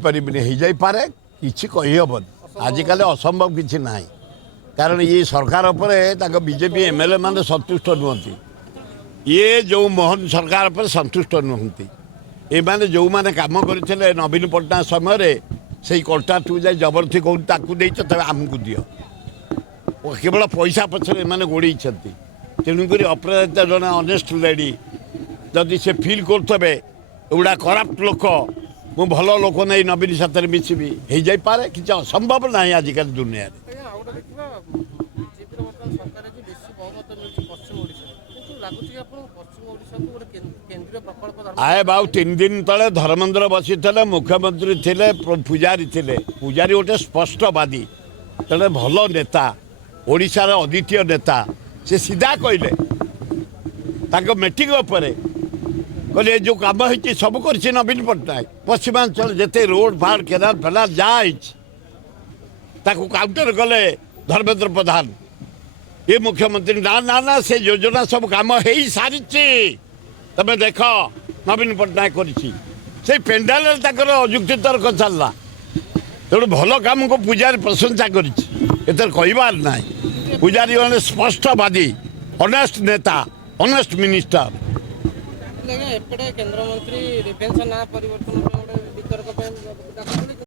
पारे किसी कहीहबन आजिकल असंभव किसी ना कारण ये सरकार पर बीजेपी एमएलए मान संतुष्ट नुहति ये जो मोहन सरकार पर संतुष्ट नुहति ये मैंने जो मैंने कम करते नवीन पट्टनायक समय से कॉन्ट्राक्ट को जाए जबरदस्ती कौन आमको दियो केवल पैसा पछरे मैंने गोड़े तेणुक अपराजिता जड़े अनेस्ट लेडी जदि से फिल करुवे एगुड़ा करप्ट लोक मु भल लोक नहीं नवीन साथ मिसबी हो जापे किसी असंभव ना आजिकल दुनिया आए बाबू 3 दिन तले धर्मेन्द्र बसी थे मुख्यमंत्री थे पूजारी पूजारी गोटे स्पष्टवादी तेरे भल नेता ओडिशार अद्वितीय नेता से सीधा कहले मीटिंग कहले जो कम हो सब कर नवीन पट्टनायक पश्चिमांचल जिते रोड फाड़ केनाल फेनाल जहाँ काउंटर कले धर्मेन्द्र प्रधान ये मुख्यमंत्री ना ना ना से योजना सब कम हो सारी तमें देख नवीन पट्टनायक कर पेंडाल अजुक्ति तर्क चलला तेणु भल कम को पूजारी प्रशंसा कर ना पूजारी मैंने स्पष्टवादी ऑनेस्ट नेता ऑनेस्ट मिनिस्टर केंद्र मंत्री डिफेन्स ना परिवर्तन